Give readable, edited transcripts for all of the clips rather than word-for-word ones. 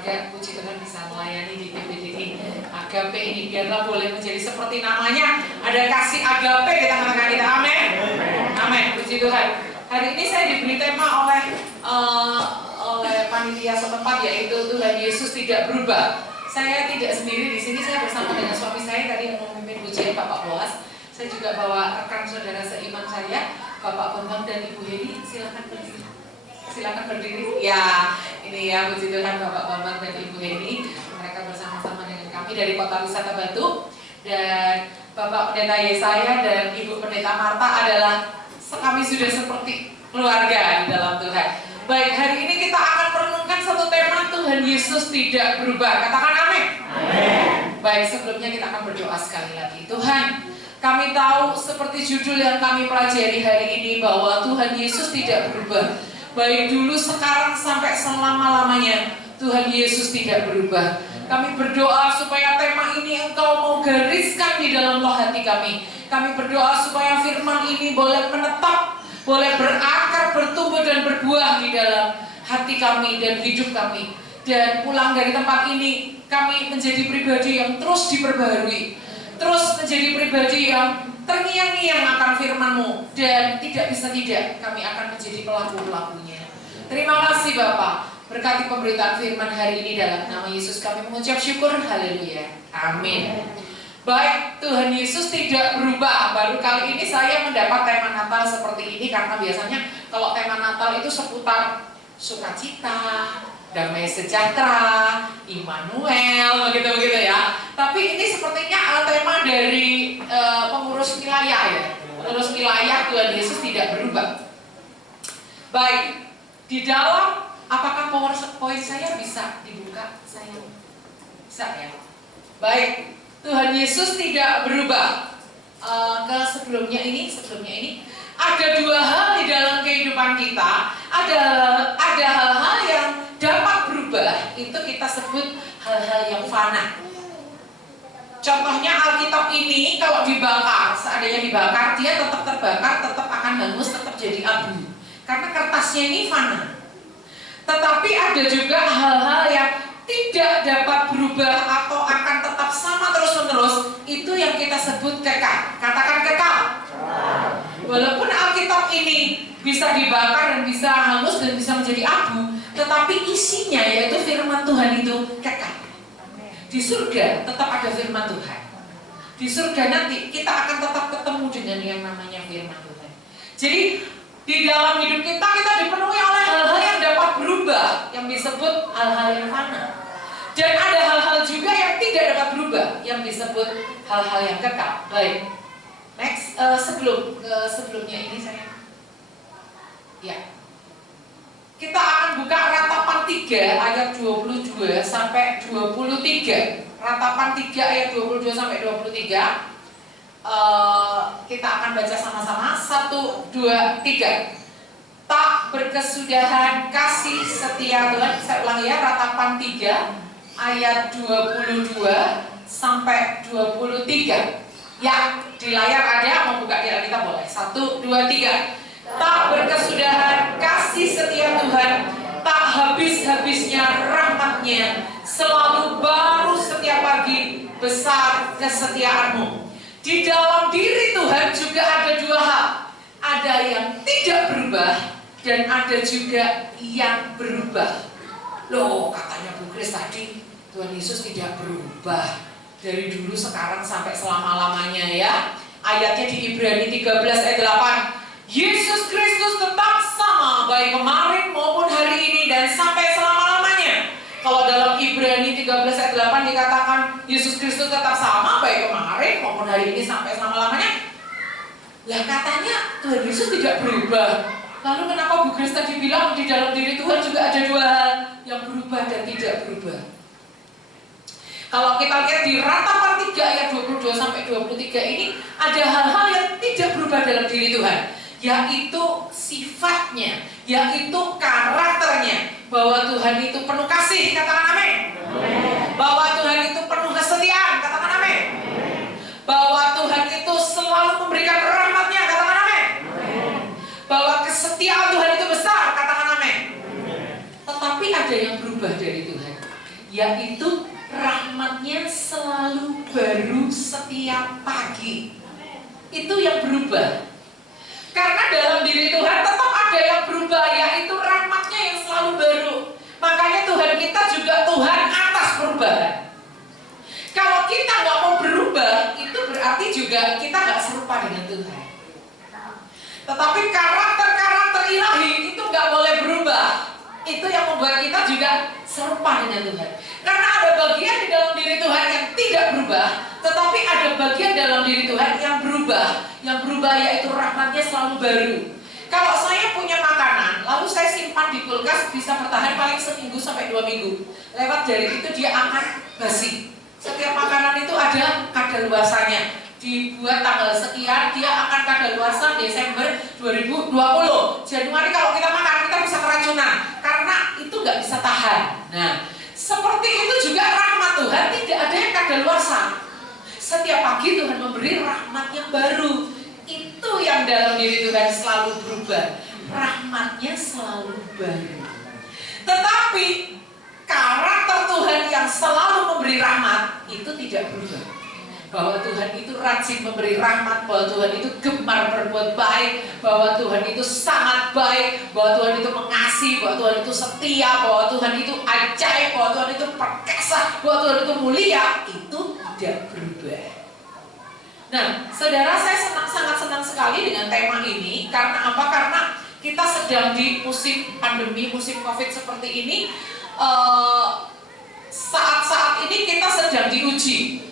keluarga, puji Tuhan bisa melayani di PPDI Agape ini. Biarlah boleh menjadi seperti namanya, ada kasih agape di tengah-tengah kita. Amin. Amin. Puji Tuhan. Hari ini saya diberi tema oleh panitia setempat, yaitu Tuhan Yesus tidak berubah. Saya tidak sendiri di sini, saya bersama dengan suami saya tadi yang memimpin pujian Bapak Boas. Saya juga bawa rekan saudara seiman saya, Bapak Bambang dan Ibu Heni. Silakan berdiri. Silakan berdiri. Ya, ini ya, puji Tuhan, Bapak Bambang dan Ibu Heni. Mereka bersama-sama dengan kami dari Kota Wisata Batu. Dan Bapak Pendeta Yesaya dan Ibu Pendeta Marta adalah, kami sudah seperti keluarga di dalam Tuhan. Baik, hari ini kita akan merenungkan satu tema, Tuhan Yesus tidak berubah. Katakan amin. Amin. Baik, sebelumnya kita akan berdoa sekali lagi. Tuhan, kami tahu seperti judul yang kami pelajari hari ini bahwa Tuhan Yesus tidak berubah. Baik dulu, sekarang, sampai selama-lamanya Tuhan Yesus tidak berubah. Kami berdoa supaya tema ini Engkau mau gariskan di dalam loh hati kami. Kami berdoa supaya firman ini boleh menetap, boleh berakar, bertumbuh dan berbuah di dalam hati kami dan hidup kami. Dan pulang dari tempat ini, kami menjadi pribadi yang terus diperbaharui, terus menjadi pribadi yang terngiang-ngiang akan firman-Mu, dan tidak bisa tidak kami akan menjadi pelaku-pelakunya. Terima kasih Bapak, berkati pemberitaan firman hari ini dalam nama Yesus kami mengucap syukur. Haleluya. Amin. Baik, Tuhan Yesus tidak berubah. Baru kali ini saya mendapat tema Natal seperti ini, karena biasanya kalau tema Natal itu seputar sukacita, damai sejahtera, Immanuel, begitu-begitu ya. Tapi ini sepertinya tema dari pengurus wilayah ya. Pengurus wilayah, Tuhan Yesus tidak berubah. Baik, di dalam, apakah PowerPoint saya bisa dibuka? Saya bisa ya. Baik, Tuhan Yesus tidak berubah. Sebelumnya ini ada dua hal di dalam kehidupan kita. Ada hal-hal yang dapat berubah, itu kita sebut hal-hal yang fana. Contohnya Alkitab ini kalau dibakar, seandainya dibakar, dia tetap terbakar, tetap akan hangus, tetap jadi abu, karena kertasnya ini fana. Tetapi ada juga hal-hal yang tidak dapat berubah atau akan tetap sama terus-menerus, itu yang kita sebut kekal. Katakan kekal. Walaupun Alkitab ini bisa dibakar dan bisa hangus dan bisa menjadi abu, tetapi isinya yaitu firman Tuhan itu kekal. Di surga tetap ada firman Tuhan. Di surga nanti kita akan tetap ketemu dengan yang namanya firman Tuhan. Jadi di dalam hidup kita dipenuhi oleh hal-hal yang dapat berubah, yang disebut hal-hal yang fana. Dan ada hal-hal juga yang tidak dapat berubah, yang disebut hal-hal yang kekal. Baik, next, sebelumnya ini saya, ya, kita akan buka Ratapan 3 ayat 22 sampai 23. Ratapan 3 ayat 22 sampai 23. Kita akan baca sama-sama. 1, 2, 3. Tak berkesudahan kasih setia Tuhan. Saya ulangi ya, Ratapan 3 ayat 22 sampai 23. Ya, di layar ada, mau buka di Alkitab boleh. 1, 2, 3. Tak berkesudahan kasih setia Tuhan, tak habis-habisnya rahmatnya, selalu baru setiap pagi, besar kesetiaan-Mu. Di dalam diri Tuhan juga ada dua hal. Ada yang tidak berubah dan ada juga yang berubah. Loh, katanya Bu Kris tadi Tuhan Yesus tidak berubah dari dulu, sekarang, sampai selama-lamanya ya. Ayatnya di Ibrani 13 ayat 8. Yesus Kristus tetap sama baik kemarin maupun hari ini dan sampai selama-lamanya. Kalau dalam Ibrani 13 ayat 8 dikatakan Yesus Kristus tetap sama baik kemarin maupun hari ini sampai selama-lamanya. Lah katanya Tuhan Yesus tidak berubah. Lalu kenapa Bu Kris tadi bilang di dalam diri Tuhan juga ada dua hal yang berubah dan tidak berubah? Kalau kita lihat di Ratapan 3 ayat 22 sampai 23 ini ada hal-hal yang tidak berubah dalam diri Tuhan, yaitu sifatnya, yaitu karakternya, bahwa Tuhan itu penuh kasih, katakan amin. Bahwa Tuhan itu penuh kesetiaan, katakan amin. Bahwa Tuhan itu selalu memberikan rahmatnya, katakan amin. Bahwa kesetiaan Tuhan itu besar, katakan amin. Tetapi ada yang berubah dari Tuhan. yaitu rahmatnya selalu baru setiap pagi. Itu yang berubah. Karena dalam diri Tuhan tetap ada yang berubah, yaitu rahmatnya yang selalu baru. Makanya Tuhan kita juga Tuhan atas perubahan. Kalau kita nggak mau berubah, itu berarti juga kita nggak serupa dengan Tuhan. Tetapi karakter-karakter ilahi itu nggak boleh berubah. Itu yang membuat kita juga serupa dengan Tuhan. Karena ada bagian di dalam diri Tuhan yang tidak berubah, tetapi ada bagian dalam diri Tuhan yang berubah. Yang berubah yaitu rahmatnya selalu baru. Kalau saya punya makanan, lalu saya simpan di kulkas, bisa bertahan paling seminggu sampai 2 minggu. Lewat dari itu dia akan basi. Setiap makanan itu ada kadaluarsanya. Dibuat tanggal sekian, dia akan kadaluarsa Desember 2020. Januari kalau kita makan, kita bisa keracunan karena itu nggak bisa tahan. Nah, seperti itu juga rahmat Tuhan tidak ada yang kadaluarsa. Setiap pagi Tuhan memberi rahmat yang baru. Itu yang dalam diri Tuhan selalu berubah. Rahmatnya selalu baru. Tetapi karakter Tuhan yang selalu memberi rahmat itu tidak berubah. Bahwa Tuhan itu rajin memberi rahmat, bahwa Tuhan itu gemar berbuat baik, bahwa Tuhan itu sangat baik, bahwa Tuhan itu mengasihi, bahwa Tuhan itu setia, bahwa Tuhan itu ajaib, bahwa Tuhan itu perkasa, bahwa Tuhan itu mulia, itu tidak berubah. Nah, saudara, saya sangat senang sekali dengan tema ini. Karena apa? Karena kita sedang di musim pandemi, musim COVID seperti ini. Saat-saat ini kita sedang diuji.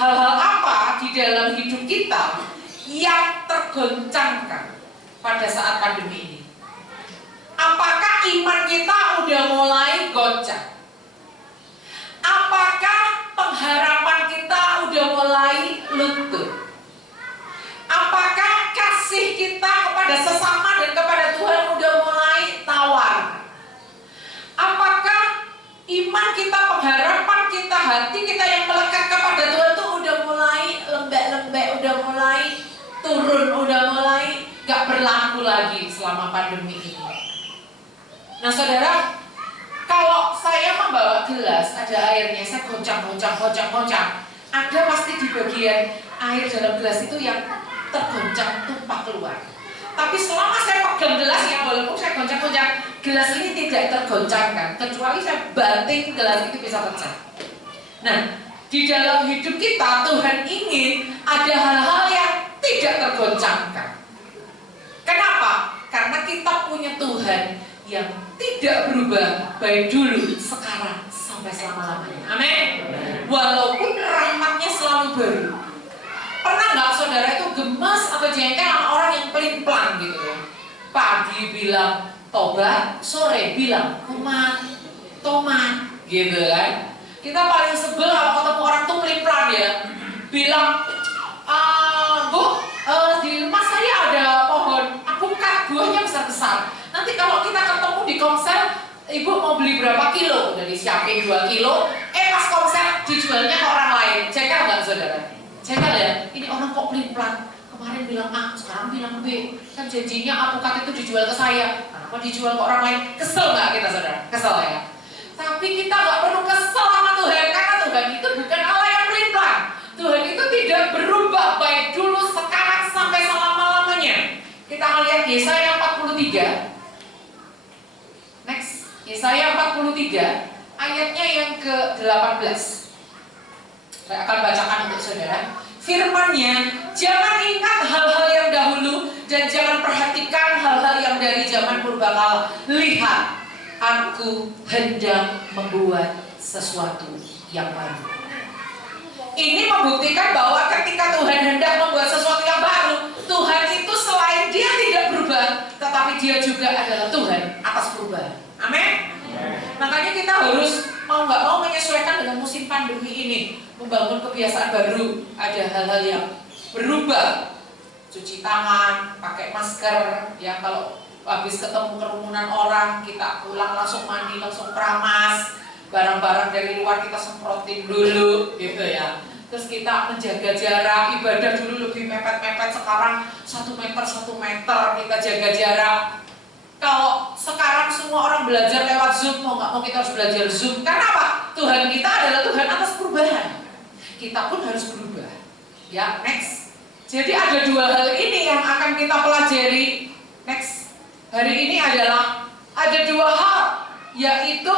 Hal-hal apa di dalam hidup kita yang tergoncangkan pada saat pandemi ini? Apakah iman kita udah mulai goncang? Apakah pengharapan kita udah mulai luntur? Apakah kasih kita kepada sesama dan kepada Tuhan udah mulai tawar? Apakah iman kita, pengharapan kita, hati kita yang melekat kepada Tuhan itu udah mulai lembek-lembek, udah mulai turun, udah mulai gak berlaku lagi selama pandemi ini? Nah, saudara, kalau saya membawa gelas, ada airnya, saya goncang. Ada pasti di bagian air dalam gelas itu yang tergoncang, tumpah keluar. Tapi selama saya pegang gelas, yang walaupun saya goncang-goncang, gelas ini tidak tergoncangkan, kecuali saya banting, gelas itu bisa pecah. Nah, di dalam hidup kita, Tuhan ingin ada hal-hal yang tidak tergoncangkan. Kenapa? Karena kita punya Tuhan yang tidak berubah, baik dulu, sekarang, sampai selama-lamanya. Amin. Walaupun rahmatnya selalu baru. Pernah nggak saudara itu gemas atau jengkel sama orang yang pelin-pelan gitu ya? Pagi bilang tobat, sore bilang kumat, tomat, gitu kan? Kita paling sebel kalau ketemu orang tuh pelin-pelan ya. Bilang, Bu, di rumah saya ada pohon alpukat, buahnya besar-besar. Nanti kalau kita ketemu di konser, ibu mau beli berapa kilo? Udah disiapin 2 kilo. Pas konser dijualnya ke orang lain. Cekal nggak saudara? Cekal ya? Ini orang kok pelin-pelan. Kemarin bilang A, sekarang bilang B. Kan janjinya alpukat itu dijual ke saya. Kenapa dijual ke orang lain? Kesel nggak kita saudara? Kesel ya? Tapi kita nggak perlu kesel sama Tuhan. Karena Tuhan itu bukan Allah yang pelin-pelan. Tuhan itu tidak berubah, baik dulu, sekarang, sampai selama-lamanya. Kita melihat Yesaya 43. Next, Yesaya 43 ayatnya yang ke-18. Saya akan bacakan untuk saudara. Firman-Nya, jangan ingat hal-hal yang dahulu dan jangan perhatikan hal-hal yang dari zaman purbakala. Lihat, aku hendak membuat sesuatu yang baru. Ini membuktikan bahwa ketika Tuhan hendak membuat sesuatu yang baru, Tuhan itu selain dia tidak berubah, tetapi dia juga adalah Tuhan atas perubahan. Amin. Makanya kita harus mau nggak mau menyesuaikan dengan musim pandemi ini, membangun kebiasaan baru. Ada hal-hal yang berubah, cuci tangan, pakai masker, ya kalau habis ketemu kerumunan orang kita pulang langsung mandi, langsung keramas, barang-barang dari luar kita semprotin dulu, gitu ya. Terus kita menjaga jarak, ibadah dulu lebih mepet-mepet, sekarang 1 meter 1 meter kita jaga jarak. Kalau sekarang semua orang belajar lewat Zoom, mau nggak mau kita harus belajar Zoom. Karena apa? Tuhan kita adalah Tuhan atas perubahan. Kita pun harus berubah. Ya, next. Jadi ada dua hal ini yang akan kita pelajari. Next. Hari ini adalah ada dua hal, yaitu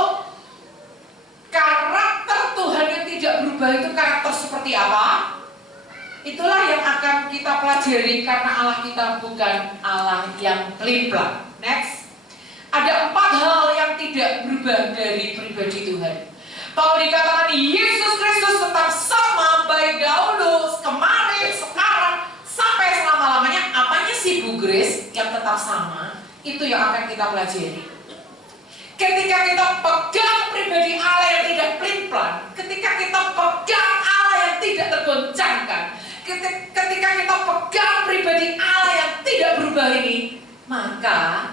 karakter Tuhan yang tidak berubah itu karakter seperti apa? Itulah yang akan kita pelajari karena Allah kita bukan Allah yang pelin-pelan. Next. Ada 4 hal yang tidak berubah dari pribadi Tuhan. Kalau dikatakan Yesus Kristus tetap sama baik dahulu, kemarin, sekarang, sampai selama-lamanya, apanya sih Bu Grace yang tetap sama? Itu yang akan kita pelajari. Ketika kita pegang pribadi Allah yang tidak pelin-pelan, ketika kita pegang Allah yang tidak tergoncangkan, ketika kita pegang pribadi Allah yang tidak berubah ini, maka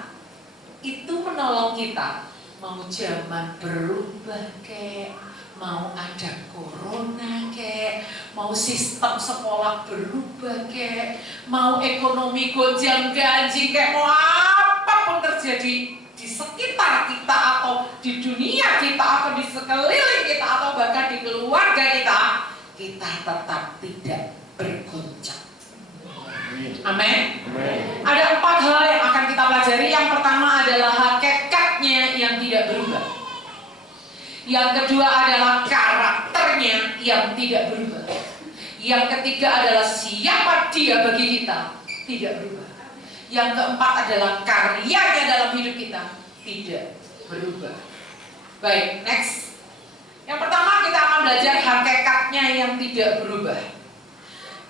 itu menolong kita. Mau zaman berubah kek, mau ada corona kek, mau sistem sekolah berubah kek, mau ekonomi gonjang ganjing kek, mau apapun terjadi di sekitar kita atau di dunia kita atau di sekeliling kita atau bahkan di keluarga kita tetap tidak bergoncang. Amin. Ada 4 hal yang akan kita pelajari. Yang pertama adalah hakikatnya yang tidak berubah. Yang kedua adalah karakternya yang tidak berubah. Yang ketiga adalah siapa dia bagi kita, tidak berubah. Yang keempat adalah karyanya dalam hidup kita, tidak berubah. Baik, next. Yang pertama kita akan belajar hakikatnya yang tidak berubah.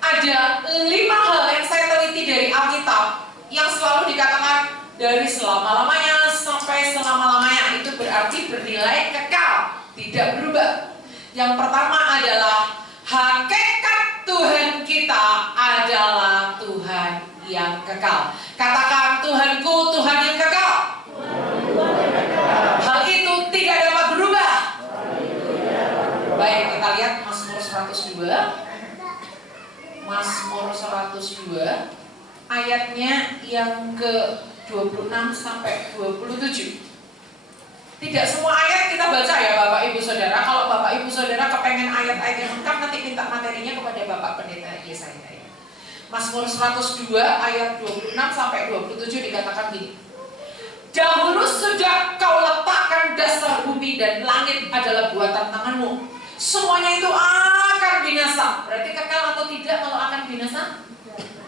Ada 5 hal yang saya teliti dari Alkitab yang selalu dikatakan dari selama-lamanya sampai selama-lamanya, itu berarti bernilai kekal, tidak berubah. Yang pertama adalah hakikat Tuhan kita adalah Tuhan yang kekal. Katakan, Tuhanku Tuhan yang kekal. Hal itu tidak dapat berubah. Baik, kita lihat Mazmur 102. Mazmur 102 ayatnya yang ke-26 sampai 27. Tidak semua ayat kita baca ya Bapak Ibu Saudara. Kalau Bapak Ibu Saudara kepengen ayat-ayat yang lengkap, nanti minta materinya kepada Bapak Pendeta Yesaya. Mazmur 102 ayat 26 sampai 27 dikatakan gini. Dahulu sudah kau letakkan dasar bumi dan langit adalah buatan tanganmu. Semuanya itu akan binasa. Berarti kekal atau tidak kalau akan binasa?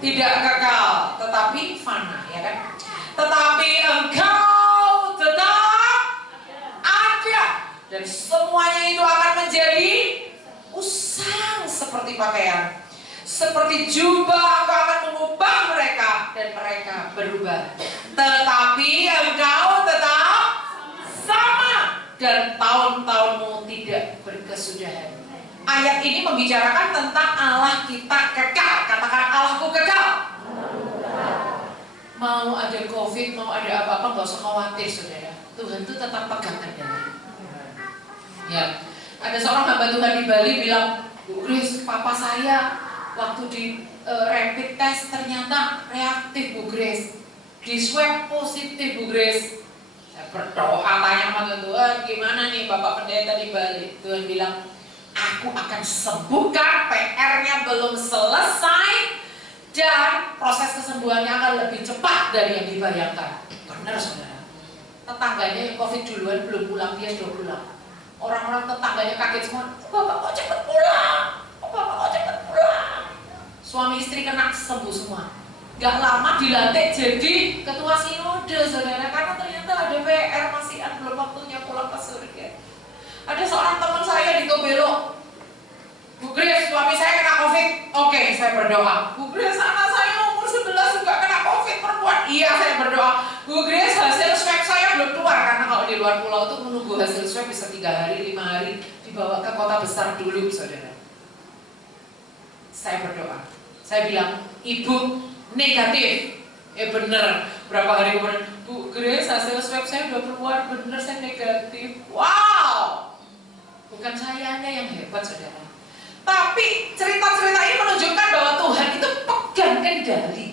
Tidak kekal, tetapi fana, ya kan? Tetapi engkau tetap ada, dan semuanya itu akan menjadi usang seperti pakaian. Seperti jubah engkau akan mengubah mereka dan mereka berubah. Tetapi engkau tetap sama dan tahun-tahunmu tidak berkesudahan. Ayat ini membicarakan tentang Allah kita kekal. Katakan, Allahku kekal. Mau ada COVID, mau ada apa-apa, gak usah khawatir saudara. Tuhan itu tetap pegang kendali. Ya, ada seorang hamba Tuhan di Bali bilang, Bu Grace, papa saya waktu di rapid test ternyata reaktif Bu Grace, di swab positif Bu Grace. Saya berdoa tanya sama Tuhan, gimana nih Bapak Pendeta di Bali? Tuhan bilang, aku akan sembuhkan, PR-nya belum selesai dan proses kesembuhannya akan lebih cepat dari yang dibayangkan. Benar saudara. Tetangganya yang COVID duluan belum pulang, dia sudah pulang. Orang-orang tetangganya kaget semua, Bapak kok cepet pulang? Bapak kok cepet pulang? Suami istri kena sembuh semua. Gak lama dilantik jadi ketua sinode saudara, karena ternyata ada PR masih belum waktunya pulang ke surga. Ada seorang teman saya di Tobelo, Bu Grace, suami saya kena COVID. Oke, saya berdoa. Bu Grace, anak saya umur 11 juga kena COVID, perempuan. Iya, saya berdoa. Bu Grace, hasil swab saya belum keluar, karena kalau di luar pulau itu menunggu hasil swab bisa 3 hari, 5 hari, dibawa ke kota besar dulu saudara. Saya berdoa. Saya bilang, Ibu negatif. Bener. Berapa hari kemudian, Bu Grace, hasil swab saya udah keluar, bener saya negatif. Wow. Bukan sayanya yang hebat saudara. Tapi cerita-cerita ini menunjukkan bahwa Tuhan itu pegang kendali.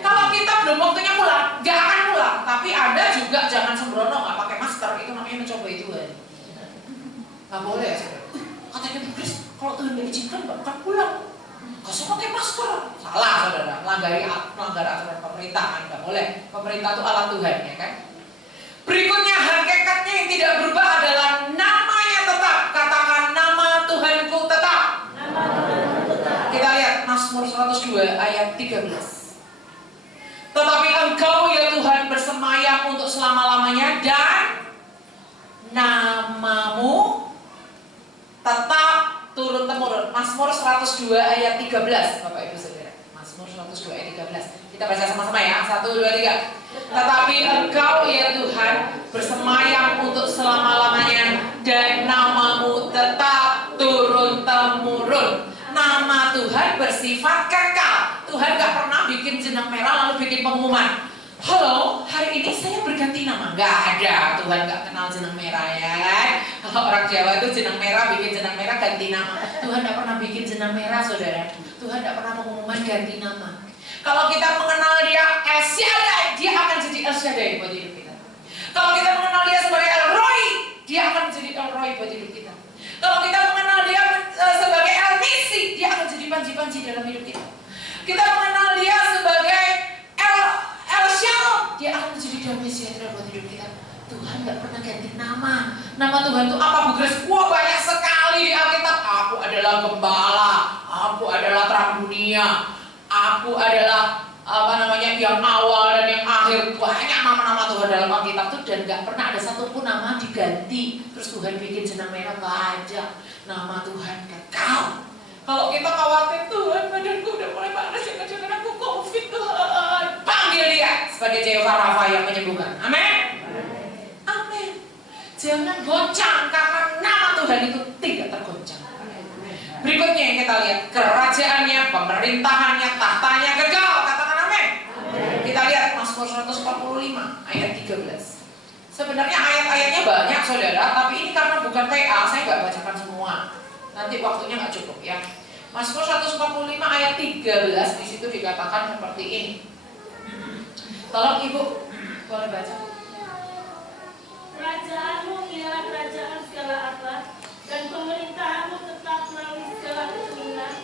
Kalau kita belum waktunya pulang, gak akan pulang. Tapi Anda juga jangan sembrono, gak pakai masker, itu namanya mencobai Tuhan. Nggak boleh ya saudara. Katanya Bu Kris, kalau Tuhan nggak izinkan nggak akan pulang. Gak usah pakai masker. Salah saudara, melanggar aturan pemerintahan. Nggak boleh. Pemerintah itu alat Tuhan ya kan. Berikutnya hakikatnya yang tidak berubah adalah namanya tetap. Katakan nama Tuhanku tetap. Nama Tuhanku tetap. Kita lihat Mazmur 102 ayat 13. Tetapi Engkau ya Tuhan bersemayam untuk selama-lamanya dan namamu tetap turun-temurun. Mazmur 102 ayat 13 Bapak Ibu Saudara. Mazmur 102 ayat 13. Kita baca sama-sama ya. 1, 2, 3. Tetapi Engkau ya Tuhan bersemayam untuk selama-lamanya dan namamu tetap turun-temurun. Nama Tuhan bersifat kekal. Tuhan gak pernah bikin jenang merah lalu bikin pengumuman, halo, hari ini saya berganti nama. Gak ada, Tuhan gak kenal jenang merah ya kan. Kalau orang Jawa itu jenang merah, bikin jenang merah ganti nama. Tuhan gak pernah bikin jenang merah saudara. Tuhan gak pernah pengumuman ganti nama. Kalau kita mengenal dia El Shaddai, dia akan jadi El Shaddai buat hidup kita. Kalau kita mengenal dia sebagai El Roy, dia akan menjadi El Roy buat hidup kita. Kalau kita mengenal dia sebagai El Nisi, dia akan jadi panji-panji dalam hidup kita. Kita mengenal dia sebagai El Shalom, dia akan menjadi damai sejahtera buat hidup kita. Tuhan gak pernah ganti nama. Nama Tuhan itu apa Bu Grace? Wah banyak sekali di Alkitab. Aku adalah gembala, aku adalah terang dunia, aku adalah yang awal dan yang akhir. Banyak nama-nama Tuhan dalam Alkitab itu dan gak pernah ada satupun nama diganti. Terus Tuhan bikin jenang merah, gak ada. Nama Tuhan kekal. Kalau kita khawatir, Tuhan badanku udah mulai panas, jangan-jangan aku COVID Tuhan. Panggil dia sebagai Jehovah Rafa yang menyembuhkan. Amin. Amin. Jangan goncang karena nama Tuhan itu tidak tergoncang. Berikutnya yang kita lihat, kerajaannya, pemerintahannya, tahtanya kekal. Katakan amin. Kita lihat Mazmur 145 ayat 13. Sebenarnya ayat-ayatnya banyak saudara, tapi ini karena bukan PA, saya nggak bacakan semua. Nanti waktunya nggak cukup ya. Mazmur 145 ayat 13 di situ dikatakan seperti ini. Tolong Ibu, boleh baca. Kerajaanmu ialah kerajaan segala abad, dan pemerintahanmu tetap melalui segala keturunan.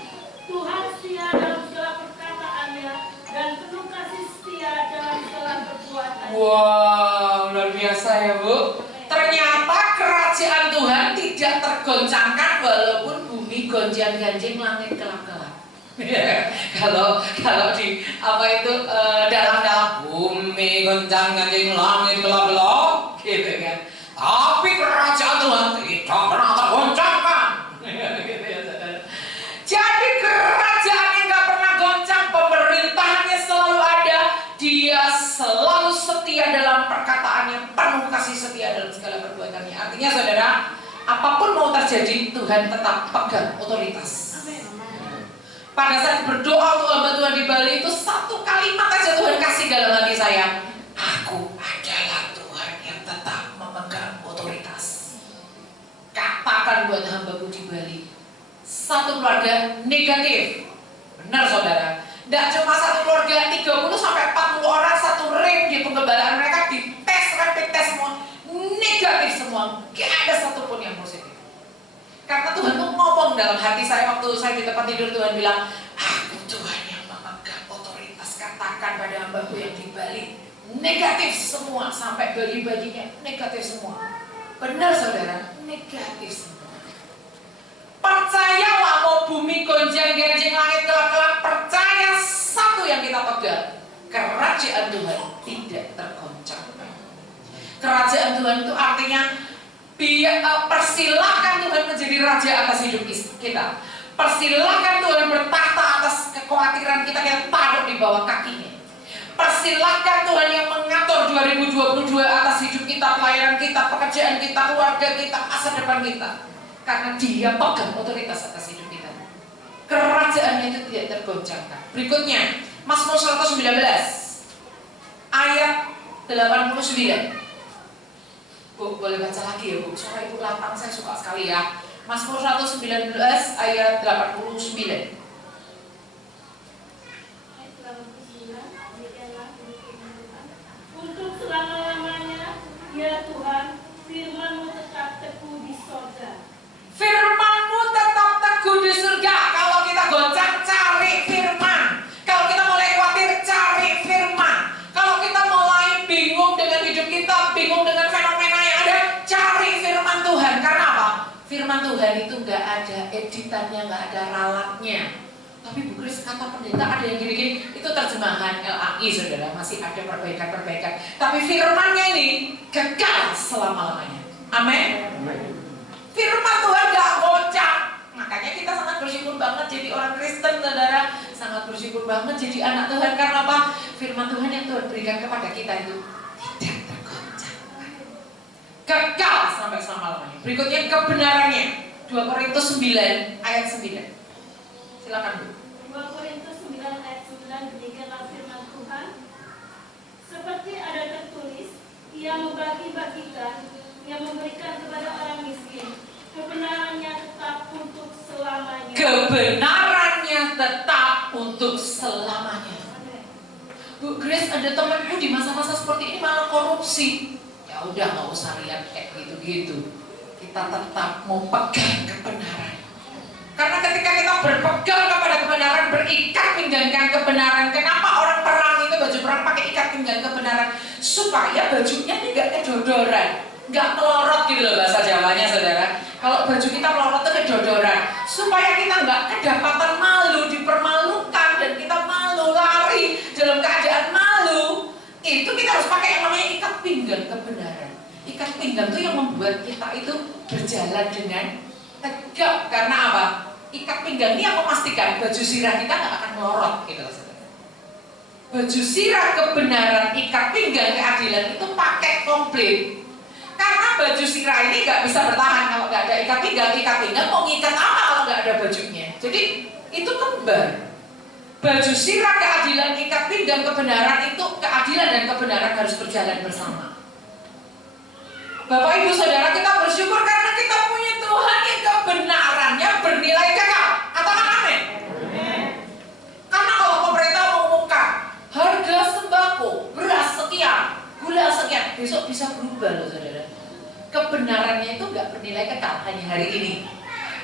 Tuhan setia dalam segala perkataannya, dan penuh kasih setia dalam segala perbuatannya. Wow, luar biasa ya Bu. Ternyata kerajaan Tuhan tidak tergoncangkan walaupun bumi gonjang-ganjing, langit kelap-kelap. Kalau di apa itu dalam bumi goncang-ganjing, langit kelap-kelap, gitu kan. Tapi kerajaan Tuhan tidak pernah tergoncangkan. Jadi kerajaan yang nggak pernah goncang, pemerintahannya selalu ada, dia selalu setia dalam perkataannya, penuh kasih setia dalam segala perbuatannya. Artinya saudara, apapun mau terjadi, Tuhan tetap pegang otoritas. Pada saat berdoa untuk hamba Tuhan di Bali itu satu kalimat aja Tuhan kasih dalam hati saya, aku adalah Tuhan yang tetap memegang otoritas. Katakan buat hambaku di Bali, satu keluarga negatif. Benar saudara, tidak cuma satu keluarga 30 sampai 40 orang satu ring di penggembalaan mereka dites, rapid test semua negatif semua, gak ada satupun yang positif. Karena Tuhan tuh ngomong dalam hati saya waktu saya di tempat tidur, Tuhan bilang, aku Tuhan yang memegang otoritas. Katakan pada hambaku yang di Bali, negatif semua, sampai bayi-bayinya negatif semua. Benar saudara, negatif semua. Percayalah mau bumi gonjang-ganjing, langit kelap-kelap, percaya satu yang kita pegang, kerajaan Tuhan tidak tergoncang. Kerajaan Tuhan itu artinya persilahkan Tuhan menjadi raja atas hidup kita. Persilahkan Tuhan bertahta atas kekhawatiran kita yang taruh di bawah kakinya. Persilahkan Tuhan yang mengatur 2022 atas hidup kita, pelayanan kita, pekerjaan kita, keluarga kita, masa depan kita. Karena dia pegang otoritas atas hidup kita. Kerajaannya itu tidak tergoncangkan. Berikutnya, Mazmur 119 ayat 89. Bu, boleh baca lagi ya Bu, soalnya Ibu lantang saya suka sekali ya. Mazmur 119 ayat 89. Untuk selama-lamanya, ya Tuhan, firman-Mu tetap teguh di sorga, Firman-Mu tetap teguh di surga. Kalau kita goncang, cari firman. Kalau kita mulai khawatir, cari firman. Kalau kita mulai bingung dengan hidup kita, bingung dengan fenomena yang ada, cari firman Tuhan. Karena apa? Firman Tuhan itu nggak ada editannya, nggak ada ralatnya. Tapi Bu Kris, kata pendeta ada yang gini-gini, itu terjemahan LAI saudara, masih ada perbaikan-perbaikan. Tapi firmannya ini kekal selama-lamanya. Amin. Firman Tuhan gak goncang. Makanya kita sangat bersyukur banget jadi orang Kristen saudara. Sangat bersyukur banget jadi anak Tuhan. Karena apa? Firman Tuhan yang Tuhan berikan kepada kita itu tidak tergoncang, kekal sampai selama-lamanya. Berikutnya kebenarannya, 2 Korintus 9 ayat 9. Silakan Bu. 2 Korintus 9 ayat 9, demikianlah firman Tuhan. Seperti ada tertulis, Ia membagi-bagikan, Ia memberikan kepada orang miskin. Kebenarannya tetap untuk selamanya. Kebenarannya tetap untuk selamanya. Bu Grace, ada temanku di masa-masa seperti ini malah korupsi. Ya udah, nggak usah lihat kayak gitu-gitu. Kita tetap mau pegang kebenaran. Karena ketika kita berpegang kepada kebenaran, berikat pinggangkan kebenaran. Kenapa orang perang itu baju perang pakai ikat pinggang kebenaran? Supaya bajunya ini nggak kedodoran, nggak melorot gitu loh bahasa Jawanya saudara. Kalau baju kita melorot itu kedodoran, supaya kita nggak kedapatan malu, dipermalukan dan kita malu lari dalam keadaan malu. Itu kita harus pakai yang namanya ikat pinggang kebenaran. Ikat pinggang itu yang membuat kita itu berjalan dengan tegak. Karena apa? Ikat pinggang ini yang memastikan baju sirah kita nggak akan melorot gitu loh saudara. Baju sirah kebenaran, ikat pinggang keadilan itu pakai komplit. Karena baju sirah ini nggak bisa bertahan kalau nggak ada ikat pinggang mau ngikat apa kalau nggak ada bajunya. Jadi itu kembar. Baju sirah keadilan, ikat pinggang kebenaran itu keadilan dan kebenaran harus berjalan bersama. Bapak Ibu Saudara, kita bersyukur karena kita punya Tuhan yang kebenarannya bernilai kekal. Katakan amin. Karena kalau pemerintah mengumumkan harga sembako, beras sekian, gula sekian, besok bisa berubah loh saudara. Kebenarannya itu nggak bernilai kekal hanya hari ini.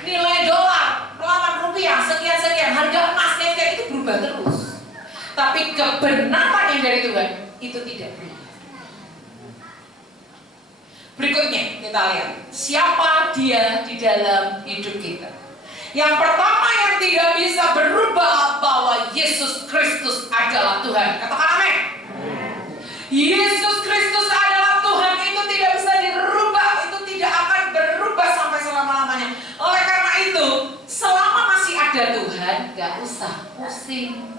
Nilai dolar melawan rupiah sekian-sekian, harga emas sekian itu berubah terus. Tapi kebenaran yang dari Tuhan itu tidak berubah. Berikutnya kita lihat siapa dia di dalam hidup kita. Yang pertama yang tidak bisa berubah bahwa Yesus Kristus adalah Tuhan. Katakan amin. Yesus Kristus adalah Tuhan, itu tidak bisa dirubah, itu tidak akan berubah sampai selama-lamanya. Oleh karena itu, selama masih ada Tuhan, gak usah pusing.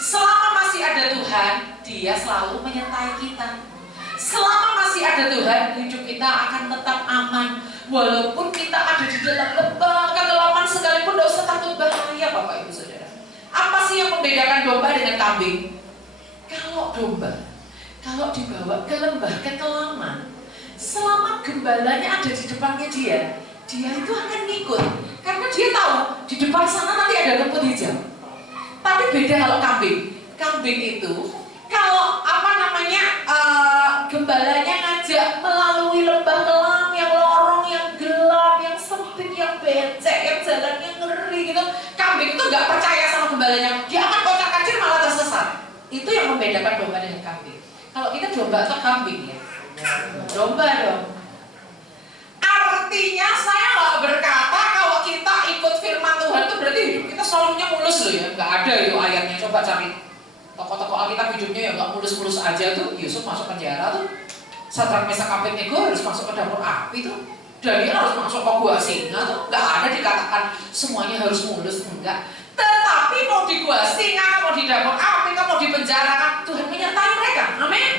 Selama masih ada Tuhan, Dia selalu menyertai kita. Selama masih ada Tuhan, hidup kita akan tetap aman. Walaupun kita ada di dalam lembah kegelapan sekalipun, tidak usah takut bahaya Bapak Ibu Saudara. Apa sih yang membedakan domba dengan kambing? Kalau domba, kalau dibawa ke lembah kekelaman, selama gembalanya ada di depannya dia itu akan ngikut. Karena dia tahu di depan sana nanti ada rumput hijau. Tapi beda kalau kambing. Kambing itu kalau gembalanya ngajak melalui lembah kelam yang lorong, yang gelap, yang sempit, yang becek, yang jalannya ngeri gitu. Kambing itu nggak percaya sama gembalanya, dia akan kocak-kacir malah tersesat. Itu yang membedakan domba dengan kambing. Kalau kita domba atau kambing ya, domba dong. Artinya saya nggak berkata kalau kita ikut firman Tuhan itu berarti hidup kita selalunya mulus loh ya. Nggak ada yuk ayatnya, coba cari tokoh-tokoh Alkitab hidupnya ya nggak mulus-mulus aja tuh. Yusuf masuk penjara tuh, Sadrak Mesak Abednego harus masuk ke dapur api tuh, Daniel harus masuk ke gua singa tuh. Nggak ada dikatakan semuanya harus mulus, enggak. Tetapi mau di gua singa, mau di dapur api, mau di penjara, Tuhan menyertai mereka. Amin.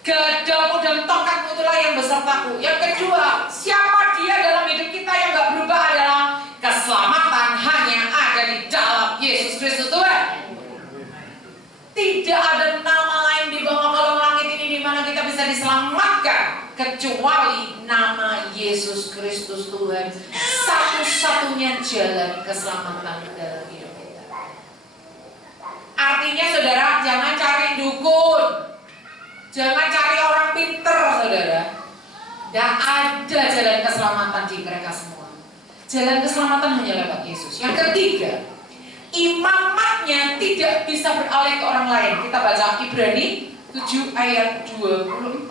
Gadamu dan tongkatmu itulah yang besertaku. Yang kedua, siapa dia dalam hidup kita yang nggak berubah adalah keselamatan hanya ada di dalam Yesus Kristus Tuhan. Tidak ada nama lain di bawah kolong langit ini di mana kita bisa diselamatkan kecuali nama Yesus Kristus Tuhan. Satu-satunya jalan keselamatan dalam hidup kita. Artinya saudara, jangan cari dukun, jangan cari orang pinter saudara. Tidak ada jalan keselamatan di mereka semua. Jalan keselamatan hanya lewat Yesus. Yang ketiga, imamatnya tidak bisa beralih ke orang lain. Kita baca Ibrani 7 ayat 24.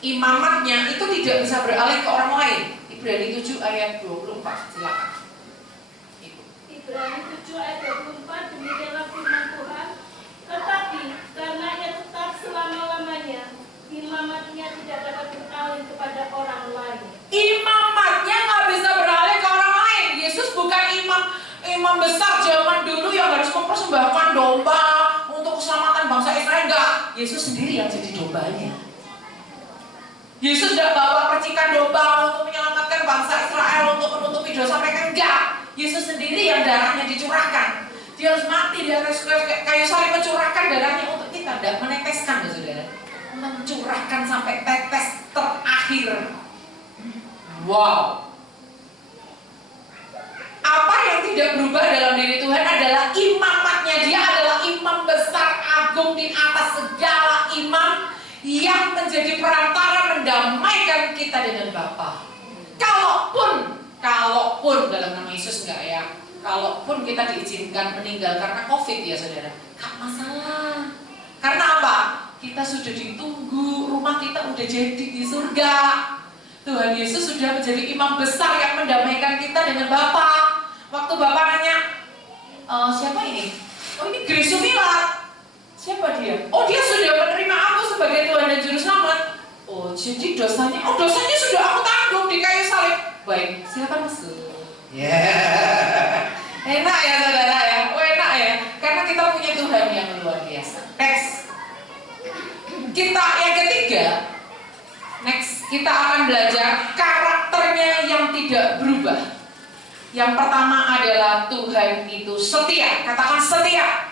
Imamatnya itu tidak bisa beralih ke orang lain. Ibrani 7 ayat 24. Silakan. Ibrani 7 ayat 24, demikianlah firman Tuhan. Tetapi karena ia tetap selama-lamanya, imamatnya tidak dapat beralih kepada orang lain. Imamatnya nggak bisa beralih ke orang lain. Yesus bukan imam besar zaman dulu yang harus mempersembahkan domba untuk keselamatan bangsa Israel. Enggak, Yesus sendiri yang jadi dombanya. Yesus tidak bawa percikan domba untuk menyelamatkan bangsa Israel, untuk menutupi dosa mereka. Enggak, Yesus sendiri yang darahnya dicurahkan. Dia harus mati di atas kayu salib, mencurahkan darahnya untuk kita. Tidak meneteskan, saudara, mencurahkan sampai tetes terakhir. Wow. Apa yang tidak berubah dalam diri Tuhan adalah imamatnya. Dia adalah imam besar agung di atas segala imam, yang menjadi perantara mendamaikan kita dengan Bapa. Kalaupun dalam nama Yesus enggak ya, kalaupun kita diizinkan meninggal karena COVID ya saudara, enggak masalah. Karena apa? Kita sudah ditunggu, rumah kita udah jadi di surga. Tuhan Yesus sudah menjadi imam besar yang mendamaikan kita dengan Bapa. Waktu Bapak nanya, siapa ini? Oh, ini Grace Sumilat. Siapa dia? Oh, dia sudah menerima aku sebagai Tuhan dan Juru Selamat. Oh, jadi dosanya sudah aku tanggung di kayu salib. Baik, silakan masuk. Enak ya saudara ya. Oh, enak ya. Karena kita punya Tuhan yang luar biasa. Next. Yang ketiga, kita akan belajar karakternya yang tidak berubah. Yang pertama adalah Tuhan itu setia. Katakan setia.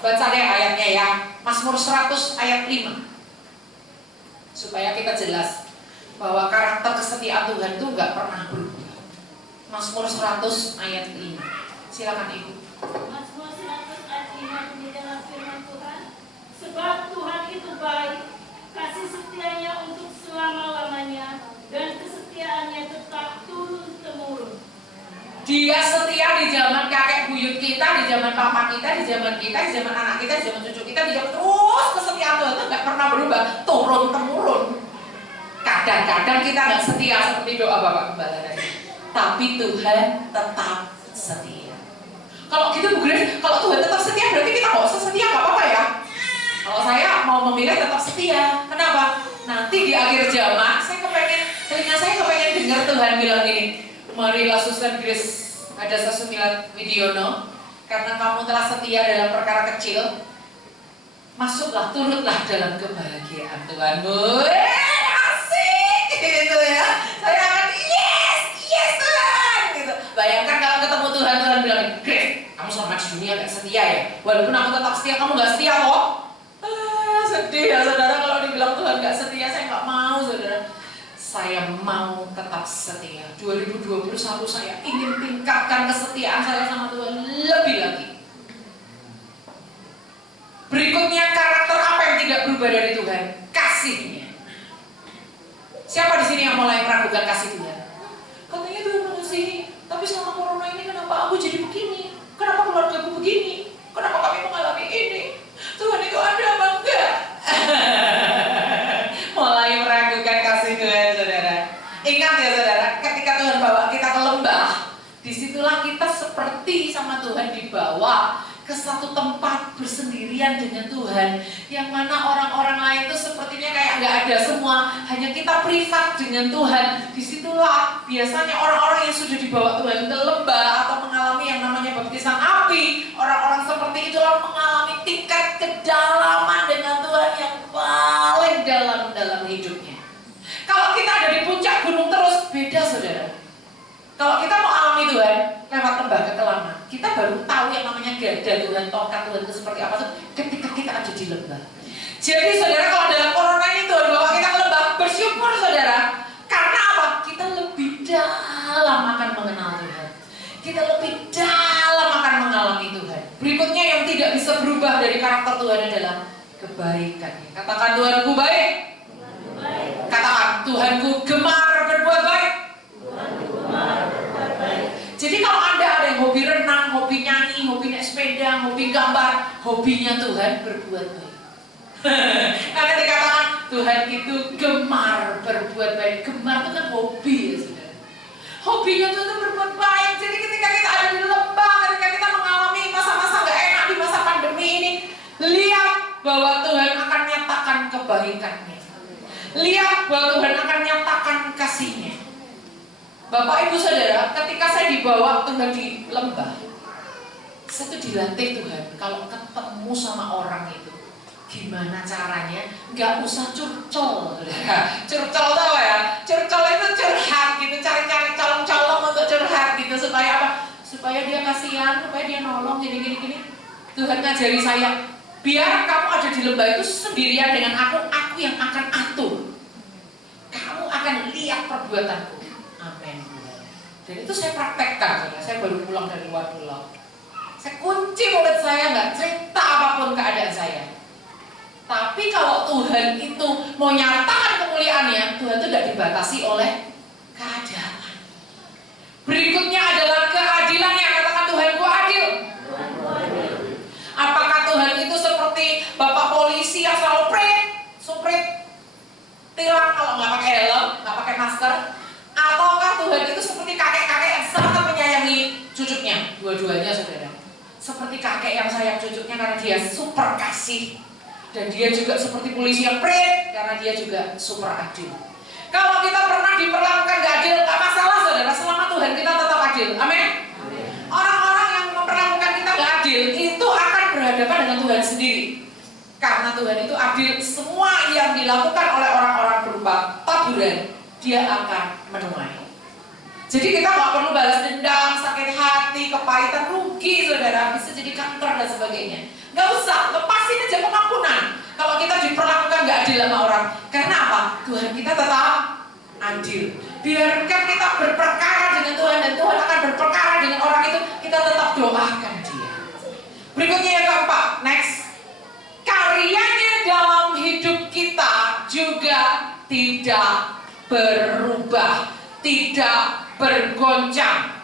Baca deh ayatnya ya. Mazmur 100 ayat 5. Supaya kita jelas bahwa karakter kesetiaan Tuhan itu nggak pernah berubah. Mazmur 100 ayat 5. Silakan Ibu. Mazmur 100 ayat 5, demikianlah firman Tuhan. Sebab Tuhan itu baik, kasih setianya untuk selama-lamanya, dan kesetiaannya tetap turun-temurun. Dia setia di zaman kakek buyut kita, di zaman papa kita, di zaman kita, di zaman anak kita, di zaman cucu kita, di zaman terus kesetiaan Tuhan itu nggak pernah berubah, turun-temurun. Kadang-kadang kita nggak setia seperti doa Bapak Gembala tadi, tapi Tuhan tetap setia. Kalau gitu Bu Grace, kalau Tuhan tetap setia berarti kita nggak usah setia, nggak apa-apa ya? Kalau saya mau memilih tetap setia, kenapa? Nanti di akhir zaman, telinga saya kepengen dengar Tuhan bilang gini, marilah Suster Grace ada Sumilat Widiono, karena kamu telah setia dalam perkara kecil, masuklah, turutlah dalam kebahagiaan Tuhanmu. Asik gitu ya. Saya akan yes Tuhan gitu. Bayangkan kalau ketemu Tuhan bilang, Grace, kamu selama di dunia gak setia ya, walaupun aku tetap setia, kamu gak setia kok. Sedih ya saudara kalau dibilang Tuhan gak setia. Saya gak mau saudara. Saya mau tetap setia. 2021 saya ingin tingkatkan kesetiaan saya sama Tuhan lebih lagi. Berikutnya, karakter apa yang tidak berubah dari Tuhan? Kasihnya. Siapa di sini yang mulai meragukan kasih Tuhan? Katanya Tuhan mengasihi, tapi selama corona ini kenapa aku jadi begini? Kenapa keluarga aku begini? Kenapa kami mengalami ini? Tuhan itu ada apa enggak? Mulai meragukan kasih Tuhan, saudara. Ingat ya saudara, ketika Tuhan bawa kita ke lembah, disitulah kita seperti sama Tuhan dibawa ke satu tempat bersendirian dengan Tuhan, yang mana orang-orang lain itu sepertinya kayak nggak ada semua, hanya kita privat dengan Tuhan. Disitulah biasanya orang-orang yang sudah dibawa Tuhan ke lembah atau mengalami yang namanya baptisan api, orang-orang seperti itulah mengalami tingkat kedalaman dengan Tuhan yang paling dalam dalam hidupnya. Kalau kita ada di puncak gunung terus, beda saudara. Kalau kita mau alami Tuhan lewat lembaga kelaman, kita baru tahu yang namanya gada Tuhan, tongkat Tuhan itu seperti apa tuh ketika kita ada di lembah. Jadi saudara, kalau dalam corona ini Tuhan bawa kita ke lembah, bersyukur saudara. Karena apa? Kita lebih dalam akan mengenal Tuhan. Kita lebih dalam akan mengalami Tuhan. Berikutnya yang tidak bisa berubah dari karakter Tuhan adalah kebaikannya. Katakan Tuhanku baik. Katakan, Tuhanku gemar berbuat baik. Jadi kalau Anda ada yang hobi renang, hobi nyanyi, hobi naik sepeda, hobi gambar, hobinya Tuhan berbuat baik. Karena dikatakan Tuhan itu gemar berbuat baik. Gemar itu kan hobi ya saudara. Hobinya Tuhan itu berbuat baik. Jadi ketika kita ada di lembah, ketika kita mengalami masa-masa gak enak di masa pandemi ini, lihat bahwa Tuhan akan nyatakan kebaikannya. Lihat bahwa Tuhan akan nyatakan kasih-Nya. Bapak Ibu Saudara, ketika saya dibawa Tuhan di lembah, saya tuh dilatih Tuhan kalau ketemu sama orang itu gimana caranya, nggak usah curcol. Curcol tau ya? Curcol itu curhat gitu, cari-cari colong-colong untuk curhat gitu supaya apa? Supaya dia kasihan, supaya dia nolong gini. Tuhan ngajari saya, biar kamu ada di lembah itu sendirian dengan aku yang akan atur. Kamu akan lihat perbuatanku. Amin. Dan itu saya praktekkan, saya baru pulang dari luar pulau. Saya kunci mulut saya, nggak cerita apapun keadaan saya. Tapi kalau Tuhan itu mau nyatakan kemuliaannya, Tuhan itu tidak dibatasi oleh keadaan. Berikutnya adalah keadilannya. Katakan, Tuhanku adil. Apakah Tuhan itu seperti bapak polisi yang selalu suprit, tilang kalau nggak pakai helm, nggak pakai masker? Ataukah Tuhan itu seperti kakek-kakek yang sangat menyayangi cucunya? Dua-duanya saudara. Seperti kakek yang sayang cucunya karena dia super kasih. Dan dia juga seperti polisi yang karena dia juga super adil. Kalau kita pernah diperlakukan gak adil, gak masalah saudara, selama Tuhan kita tetap adil. Amin. Orang-orang yang memperlakukan kita gak adil itu akan berhadapan dengan Tuhan sendiri. Karena Tuhan itu adil, semua yang dilakukan oleh orang-orang berupa taburan, dia akan menuai. Jadi kita gak perlu balas dendam, sakit hati, kepahitan, rugi saudara, bisa jadi kanker dan sebagainya. Gak usah, lepasin aja pengampunan. Kalau kita diperlakukan gak adil sama orang, karena apa? Tuhan kita tetap adil. Biarkan kita berperkara dengan Tuhan dan Tuhan akan berperkara dengan orang itu, kita tetap doakan dia. Berikutnya yang keempat, next. Karyanya dalam hidup kita juga tidak berubah, tidak bergoncang.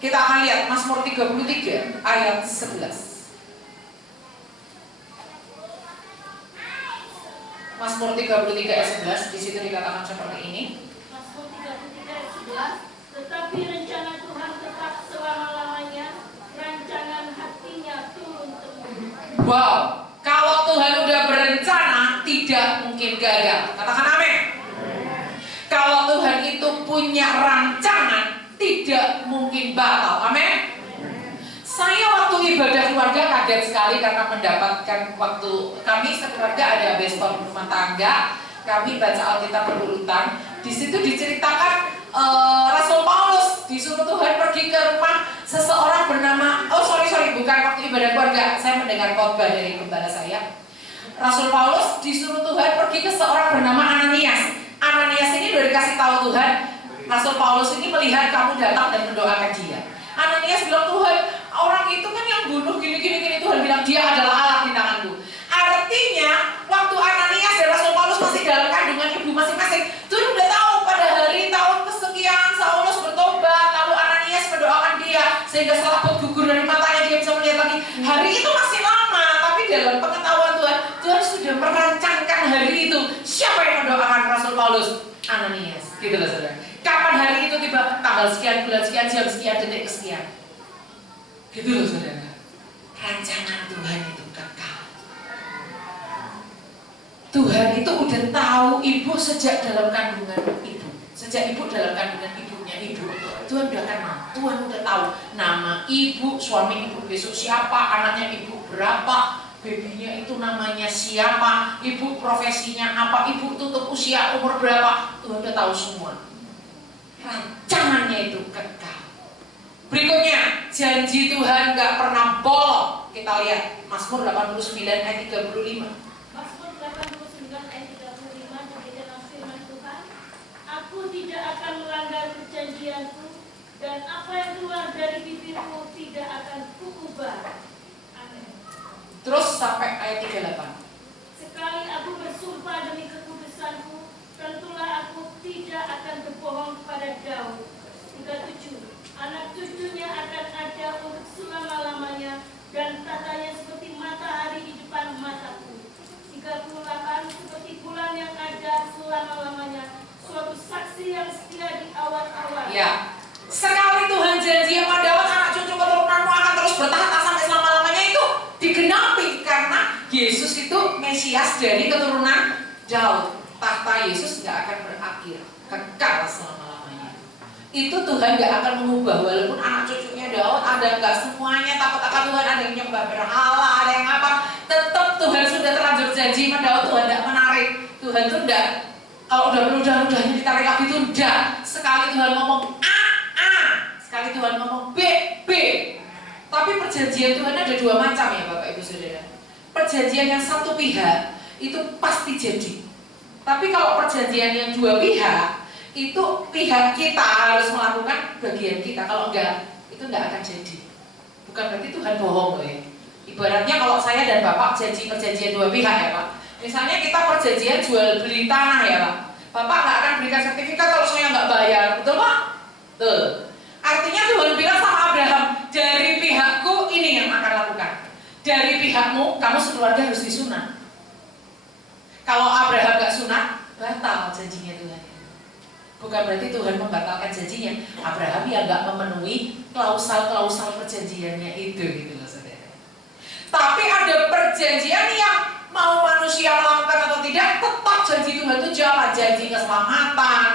Kita akan lihat Mazmur 33 ayat 11. Mazmur 33 ayat 11, di situ dikatakan seperti ini. Mazmur 33 ayat 11, tetapi rencana Tuhan tetap selama-lamanya, rancangan hatinya turun-temurun. Wow, kalau Tuhan udah berencana, tidak mungkin gagal. Katakan amin. Kalau Tuhan itu punya rancangan, tidak mungkin batal. Amin. Saya waktu ibadah keluarga kaget sekali karena mendapatkan waktu kami sekeluarga ada bestor rumah tangga, kami baca Alkitab berurutan. Di situ diceritakan Rasul Paulus disuruh Tuhan pergi ke rumah seseorang bernama, bukan waktu ibadah keluarga, saya mendengar khotbah dari gembala saya. Rasul Paulus disuruh Tuhan pergi ke seorang bernama Ananias. Ananias ini udah dikasih tahu Tuhan, Rasul Paulus ini melihat kamu datang dan mendoakan dia. Ananias bilang, Tuhan, orang itu kan yang bunuh gini. Tuhan bilang, dia adalah Allah di tanganku. Artinya, waktu Ananias dan Rasul Paulus masih dalam kandungan ibu masing-masing, Tuhan udah tahu pada hari tahun kesekian Saulus bertobat, lalu Ananias mendoakan dia sehingga selaput gugur dari matanya, dia bisa melihat lagi. Hari itu masih lama, tapi dalam pengetahuan Tuhan, Tuhan sudah merancangkan hari itu. Siapa yang mendoakan Rasul Paulus? Ananias. Gitu loh saudara. Kapan hari itu tiba, tanggal sekian, bulan sekian, jam sekian, detik sekian. Gitu loh saudara. Rancangan Tuhan itu kekal. Tuhan itu udah tahu ibu sejak dalam kandungan ibu. Sejak ibu dalam kandungan ibunya ibu, Tuhan udah kenal. Tuhan udah tahu nama ibu, suami ibu besok siapa, anaknya ibu berapa, babynya itu namanya siapa, ibu profesinya apa, ibu tutup usia umur berapa, Tuhan udah tahu semua. Rancangannya itu kekal. Berikutnya, janji Tuhan gak pernah bolong. Kita lihat Mazmur 89 ayat 35. Mazmur 89 ayat 35, demikian firman Tuhan, aku tidak akan melanggar perjanjianku, dan apa yang keluar dari bibirku tidak akan kuubah. Amin. Terus sampai ayat 38. Sekali aku bersumpah demi kekudusanku, tentulah aku Yakub tidak akan berbohong kepada Daud. 37. Anak cucunya akan ada untuk selama-lamanya, dan tatanya seperti matahari di depan mataku. 38. Seperti bulan yang ada selama-lamanya, suatu saksi yang setia di awal-awal. Ya, sekali Tuhan janji sama Daud, anak cucu keturunanmu akan terus bertahta sampai selama-lamanya, itu digenapi karena Yesus itu Mesias dari keturunan Daud. Tahta Yesus nggak akan berakhir, kekal selama-lamanya. Itu Tuhan nggak akan mengubah, walaupun anak cucunya Daud ada nggak semuanya takut akan Tuhan, ada yang nyembah berhala, ada yang apa, tetap Tuhan sudah terlanjur janji sama Daud, Tuhan nggak menarik. Tuhan tuh nggak, kalau udah mudah-mudahnya ditarik lagi itu enggak. Sekali Tuhan ngomong A, sekali Tuhan ngomong B, B. Tapi perjanjian Tuhan ada dua macam ya Bapak Ibu Saudara. Perjanjian yang satu pihak itu pasti jadi. Tapi kalau perjanjian yang dua pihak, itu pihak kita harus melakukan bagian kita. Kalau enggak, itu enggak akan jadi. Bukan berarti Tuhan bohong loh ya. Ibaratnya kalau saya dan Bapak janji perjanjian dua pihak ya Pak. Misalnya kita perjanjian jual beli tanah ya Pak. Bapak nggak akan berikan sertifikat kalau saya nggak bayar, betul Pak? Betul. Artinya Tuhan bilang sama Abraham, dari pihakku ini yang akan lakukan. Dari pihakmu, kamu sekeluarga harus disunat. Kalau Abraham nggak sunat, batal janjinya Tuhan. Bukan berarti Tuhan membatalkan janjinya. Abraham ya nggak memenuhi klausal-klausal perjanjiannya itu gitu loh saudara. Tapi ada perjanjian yang mau manusia melakukan atau tidak, tetap janji Tuhan itu jalan. Janji keselamatan,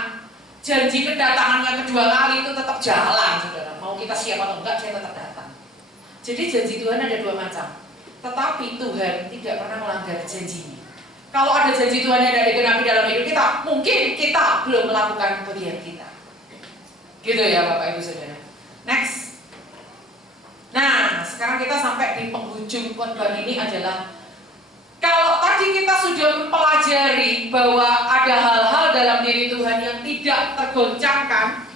janji kedatangannya kedua kali itu tetap jalan saudara. Mau kita siap atau enggak, dia tetap datang. Jadi janji Tuhan ada dua macam. Tetapi Tuhan tidak pernah melanggar janjinya. Kalau ada janji Tuhan yang tidak digenapi dalam hidup kita, mungkin kita belum melakukan bagian kita. Gitu ya Bapak Ibu Saudara. Next. Nah, sekarang kita sampai di penghujung khotbah ini adalah, kalau tadi kita sudah mempelajari bahwa ada hal-hal dalam diri Tuhan yang tidak tergoncangkan.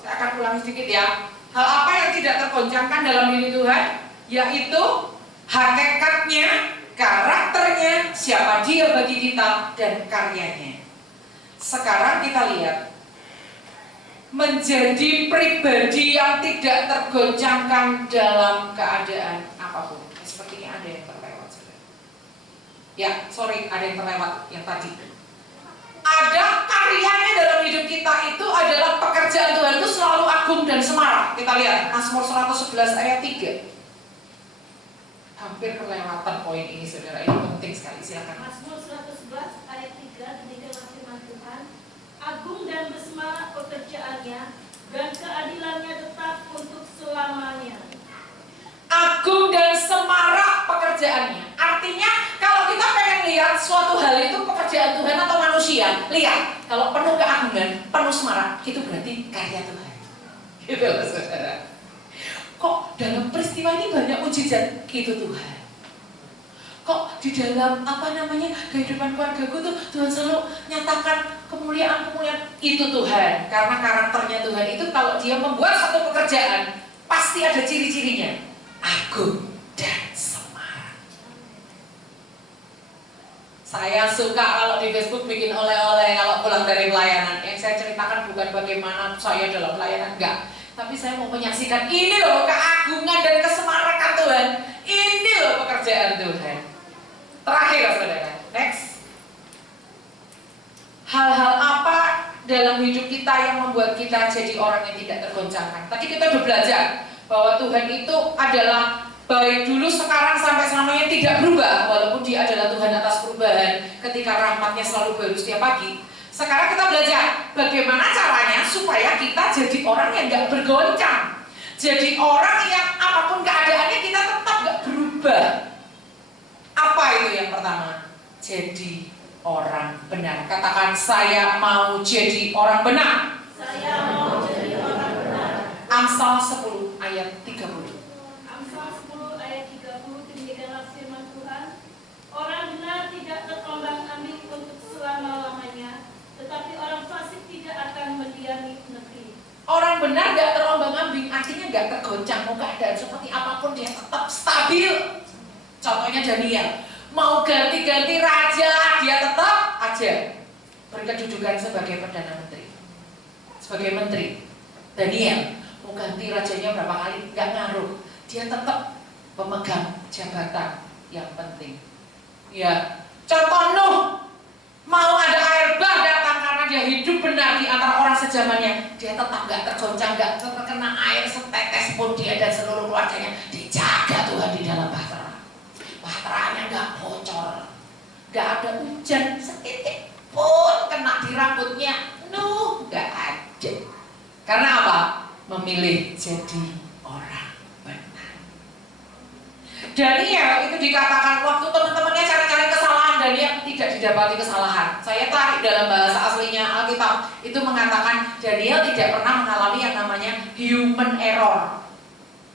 Saya akan ulang sedikit ya. Hal apa yang tidak tergoncangkan dalam diri Tuhan? Yaitu hakikatnya, karakternya, siapa dia bagi kita, dan karyanya. Sekarang kita lihat, menjadi pribadi yang tidak tergoncangkan dalam keadaan apapun. Sepertinya ada yang terlewat. Ya, sorry, ada yang terlewat yang tadi. Ada karyanya dalam hidup kita, itu adalah pekerjaan Tuhan itu selalu agung dan semarak. Kita lihat Mazmur 111 ayat 3. Hampir kelewatan poin ini saudara, ini penting sekali, silakan. Mazmur 111 ayat 3, demikianlah firman Tuhan. Agung dan bersemarak pekerjaannya, dan keadilannya tetap untuk selamanya. Agung dan semarak pekerjaannya. Artinya kalau kita pengen lihat suatu hal itu pekerjaan Tuhan atau manusia, lihat kalau penuh keagungan, penuh semarak, itu berarti karya Tuhan. Gitu loh saudara. Kok dalam peristiwa ini banyak mujizat? Gitu Tuhan. Kok di dalam kehidupan keluargaku tuh Tuhan selalu nyatakan kemuliaan-kemuliaan? Itu Tuhan. Karena karakternya Tuhan itu kalau dia membuat satu pekerjaan pasti ada ciri-cirinya. Agung dan semarak. Saya suka kalau di Facebook bikin oleh-oleh kalau pulang dari pelayanan. Yang saya ceritakan bukan bagaimana saya dalam pelayanan, enggak. Tapi saya mau menyaksikan ini loh keagungan dan kesemarakan Tuhan. Ini loh pekerjaan Tuhan. Terakhir saudara, next. Hal-hal apa dalam hidup kita yang membuat kita jadi orang yang tidak tergoncangkan? Tadi kita udah belajar bahwa Tuhan itu adalah baik dulu, sekarang, sampai selamanya tidak berubah. Walaupun dia adalah Tuhan atas perubahan, ketika rahmatnya selalu baru setiap pagi. Sekarang kita belajar bagaimana caranya supaya kita jadi orang yang gak bergoncang. Jadi orang yang apapun keadaannya kita tetap gak berubah. Apa itu yang pertama? Jadi orang benar. Katakan, saya mau jadi orang benar. Saya mau jadi orang benar. Amsal 10 ayat 30. Amsal 10 ayat 30, demikianlah firman Tuhan. Orang benar tidak terombang-ambing untuk selama-lamanya, tetapi orang fasik tidak akan mendiami negeri. Orang benar gak terombang-ambing, artinya gak tergoncang. Mau keadaan seperti apapun dia tetap stabil. Contohnya Daniel, mau ganti-ganti raja dia tetap aja. beri kedudukan sebagai Perdana Menteri, sebagai Menteri. Daniel mau ganti rajanya berapa kali, nggak ngaruh. Dia tetap pemegang jabatan yang penting. Ya, contoh Nuh, mau ada air bah datang karena dia hidup benar di antara orang sejamannya. Dia tetap nggak tergoncang, nggak terkena air setetes pun. Dia dan seluruh keluarganya dijaga Tuhan di dalam bahtera. Bahteranya nggak bocor, nggak ada hujan setitik pun kena di rambutnya. Nuh, nggak ada. Karena apa? Memilih jadi orang benar. Daniel itu dikatakan waktu teman-temannya cari-cari kesalahan, Daniel tidak didapati kesalahan. Saya tarik dalam bahasa aslinya Alkitab, itu mengatakan Daniel tidak pernah mengalami yang namanya human error.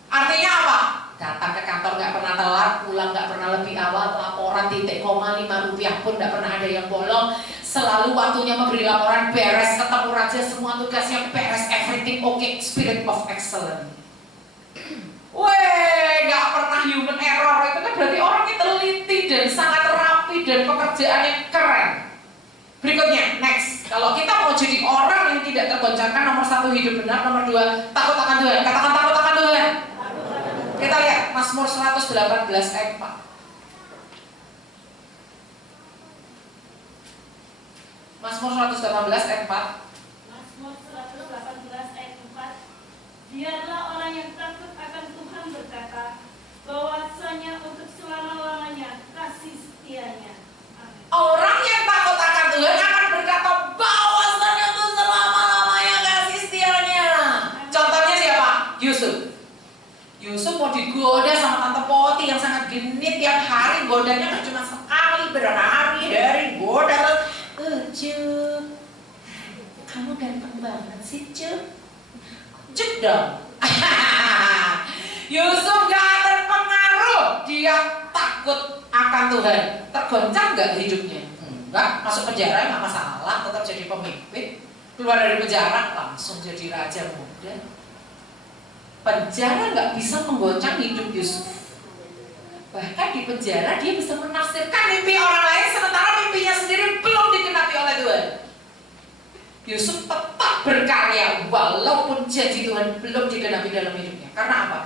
Artinya apa? Datang ke kantor nggak pernah telat, pulang nggak pernah lebih awal, laporan titik koma 5 rupiah pun nggak pernah ada yang bolong. Selalu waktunya memberi laporan beres, ketemu raja semua tugasnya beres, everything okay, spirit of excellence. Weh, nggak pernah human error, itu kan berarti orangnya teliti dan sangat rapi dan pekerjaannya keren. Berikutnya, next, kalau kita mau jadi orang yang tidak tergoncangkan, nomor 1 hidup benar, nomor 2 takut akan Tuhan. Katakan takut akan Tuhan. Kita lihat Mazmur 118 ayat 4. Mazmur 118 ayat 4. Mazmur 118 ayat 4. Biarlah orang yang takut akan Tuhan berkata, bahwasanya untuk selama-lamanya kasih setianya. Amin. Orang yang takut akan Tuhan akan berkata bahwasanya untuk selama-lamanya kasih setianya. Contohnya siapa? Yusuf. Yusuf mau digoda sama Tante Poti yang sangat genit tiap hari, godanya kan cuma sekali, berhari-hari goda terus. Cuk, kamu ganteng banget sih Cuk. Cuk dong. Yusuf gak terpengaruh, dia takut akan Tuhan. Tergoncang gak hidupnya? Enggak, masuk penjara gak masalah, tetap jadi pemimpin. Keluar dari penjara langsung jadi raja muda. Penjara gak bisa menggoncang hidup Yusuf. Bahkan di penjara dia bisa menafsirkan mimpi orang lain, sementara mimpinya sendiri belum digenapi oleh Tuhan. Yusuf tetap berkarya walaupun janji Tuhan belum digenapi dalam hidupnya. Karena apa?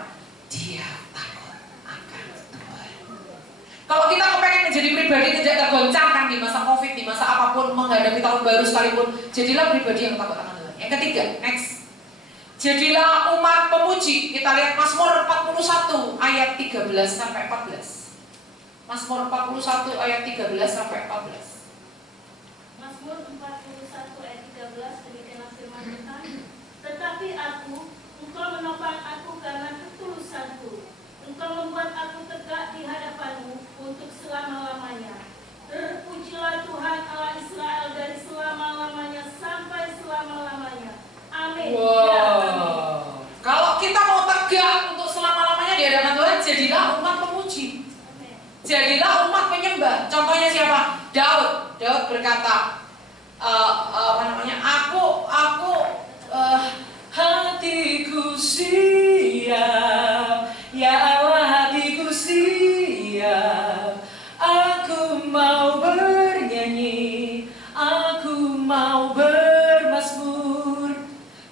Dia takut akan Tuhan. Kalau kita kepengen menjadi pribadi tidak tergoncangkan di masa Covid, di masa apapun, menghadapi tahun baru sekalipun, jadilah pribadi yang takut akan Tuhan. Yang ketiga, next. Jadilah umat pemuji. Kita lihat Mazmur 41 ayat 13 sampai 14. Mazmur 41 ayat 13 sampai 14. Mazmur 41 ayat 13 demikianlah firman Tuhan. Tetapi aku, engkau menopang aku karena ketulusanku. Engkau membuat aku tegak di hadapanmu untuk selama-lamanya. Terpujilah Tuhan Allah Israel dari selama-lamanya sampai selama-lamanya. Amin. Wow. Ya, amin. Kalau kita mau tegak untuk selama-lamanya di hadapan Tuhan, jadilah umat pemuji. Amin. Jadilah umat penyembah. Contohnya siapa? Daud. Daud berkata, hatiku siap, ya Allah hatiku siap. Aku mau bernyanyi, aku mau bermazmur.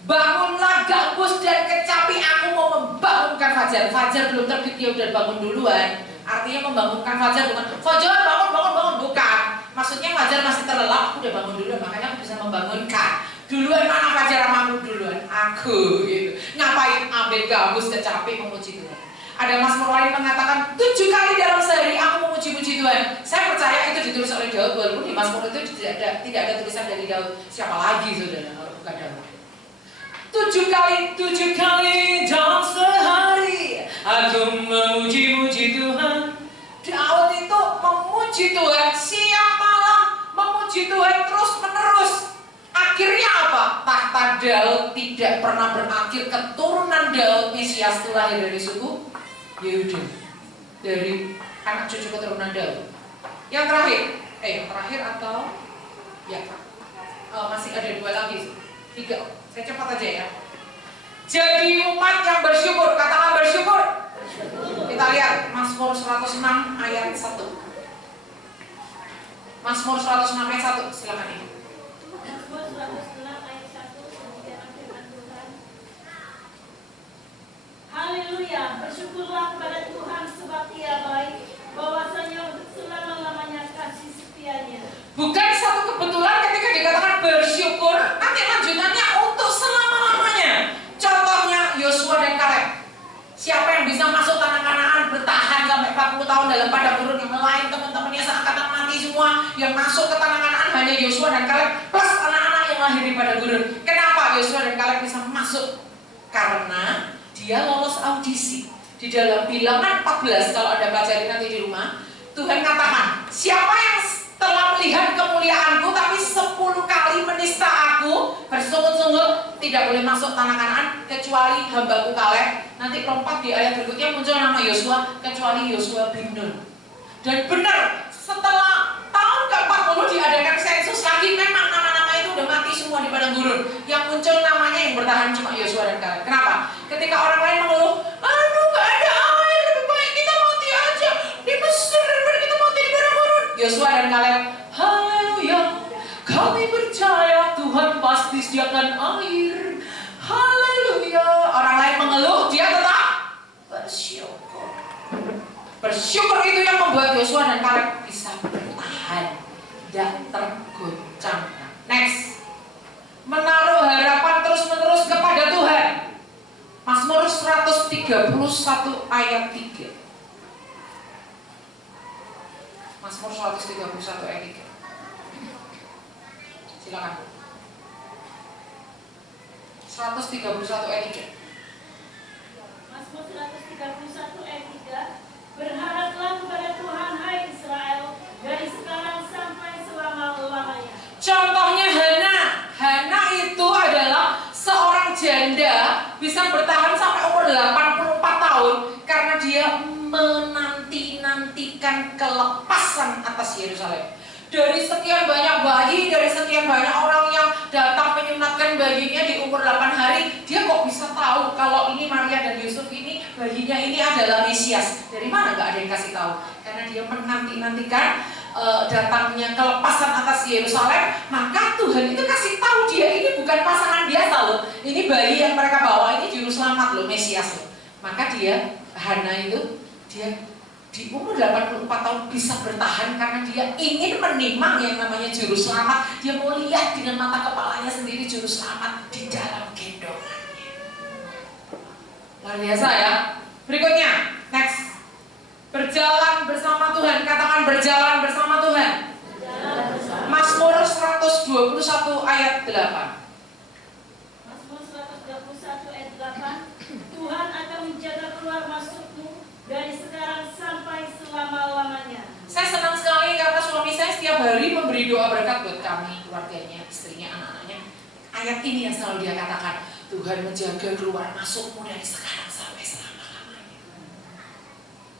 Bangunlah gabus dan kecapi, aku mau membangunkan fajar. Fajar belum terbit dia udah bangun duluan. Artinya membangunkan fajar bukan fajar bangun, bukan. Maksudnya fajar masih terlelap, aku udah bangun duluan, makanya aku bisa membangunkan. Duluan mana fajar sama aku duluan? Aku gitu. Ngapain ambil gabus kecapi memuji Tuhan? Ada Mazmur lain mengatakan 7 kali dalam sehari aku memuji-muji Tuhan. Saya percaya itu ditulis oleh Daud, walaupun di Mazmur itu tidak ada tulisan dari Daud. Siapa lagi saudara kalau bukan Daud? 7 kali dalam sehari aku memuji-muji Tuhan. Daud itu memuji Tuhan siang malam, memuji Tuhan terus menerus. Akhirnya apa? Tahta Daud tidak pernah berakhir. Keturunan Daud, Mesias itu lahir dari suku Yehuda, dari anak cucu keturunan Daud. Yang terakhir atau ya masih ada 2 lagi, 3. Saya cepat aja ya. Jadi umat yang bersyukur, katakan bersyukur. Kita lihat Mazmur 106 ayat 1. Mazmur 106 ayat 1, silakan ini. Haleluya, bersyukurlah kepada Tuhan sebab Ia baik, bahwasanya untuk selama-lamanya kasih setianya. Bukan satu kebetulan ketika dikatakan bersyukur, nanti lanjutannya untuk selama-lamanya. Contohnya Yosua dan Kaleb. Siapa yang bisa masuk tanah Kanaan bertahan sampai 40 tahun dalam padang gurun, yang lain teman-temannya seakan mati semua. Yang masuk ke tanah Kanaan hanya Yosua dan Kaleb plus anak-anak yang lahir di padang gurun. Kenapa Yosua dan Kaleb bisa masuk? Karena dia lolos audisi. Di dalam Bilangan 14, kalau Anda pelajari nanti di rumah, Tuhan katakan, siapa yang telah melihat kemuliaanku tapi 10 kali menista aku, bersungut-sungut, tidak boleh masuk tanah Kanaan kecuali hambaku Kaleb. Nanti lompat di ayat berikutnya muncul nama Yosua, kecuali Yosua bin Nun. Dan benar, setelah tahun ke-40 diadakan sensus lagi, memang nama-nama itu udah mati semua di padang gurun. Yang muncul namanya yang bertahan cuma Yosua dan Kaleb. Kenapa? Ketika orang lain mengeluh, aduh gak ada air, lebih baik kita mati aja di Mesir daripada kita mati di padang gurun. Yosua dan Kaleb, haleluya, kami percaya Tuhan pasti sediakan air. Haleluya. Orang lain mengeluh, dia tetap bersyukur. Bersyukur itu yang membuat Yosua dan Kaleb bisa bertahan dan tergoncang. Next, menaruh harapan terus-menerus kepada Tuhan. Mazmur 131 ayat 3. Mazmur 131 ayat 3. Silakan. 131 ayat 3. Mazmur 131 ayat 3. Berharaplah kepada Tuhan, hai Israel, dari sekarang sampai selama-lamanya. Contohnya Hana itu adalah seorang janda bisa bertahan sampai umur 84 tahun karena dia menanti-nantikan kelepasan atas Yerusalem. Dari sekian banyak bayi, dari sekian banyak orang yang datang menyunatkan bayinya di umur 8 hari, dia kok bisa tahu kalau ini Maria dan Yusuf ini, bayinya ini adalah Mesias. Dari mana? Gak ada yang kasih tahu. Karena dia menanti-nantikan datangnya kelepasan atas Yerusalem, maka Tuhan itu kasih tahu dia ini bukan pasangan biasa loh. Ini bayi yang mereka bawa ini juru selamat loh, Mesias loh. Maka dia, Hana itu, dia di umur 84 tahun bisa bertahan karena dia ingin menimang yang namanya juru selamat. Dia mau lihat dengan mata kepalanya sendiri juru selamat di dalam gendongannya. Luar biasa ya. Berikutnya, next. Berjalan bersama Tuhan. Katakan berjalan bersama Tuhan. Mazmur 121 ayat 8. Mazmur 121 ayat 8. Tuhan akan menjaga keluar masukmu dari sekarang sampai selama-lamanya. Saya senang sekali karena suami saya setiap hari memberi doa berkat buat kami, keluarganya, istrinya, anak-anaknya. Ayat ini yang selalu dia katakan, Tuhan menjaga keluar masukmu dari sekarang sampai selama-lamanya.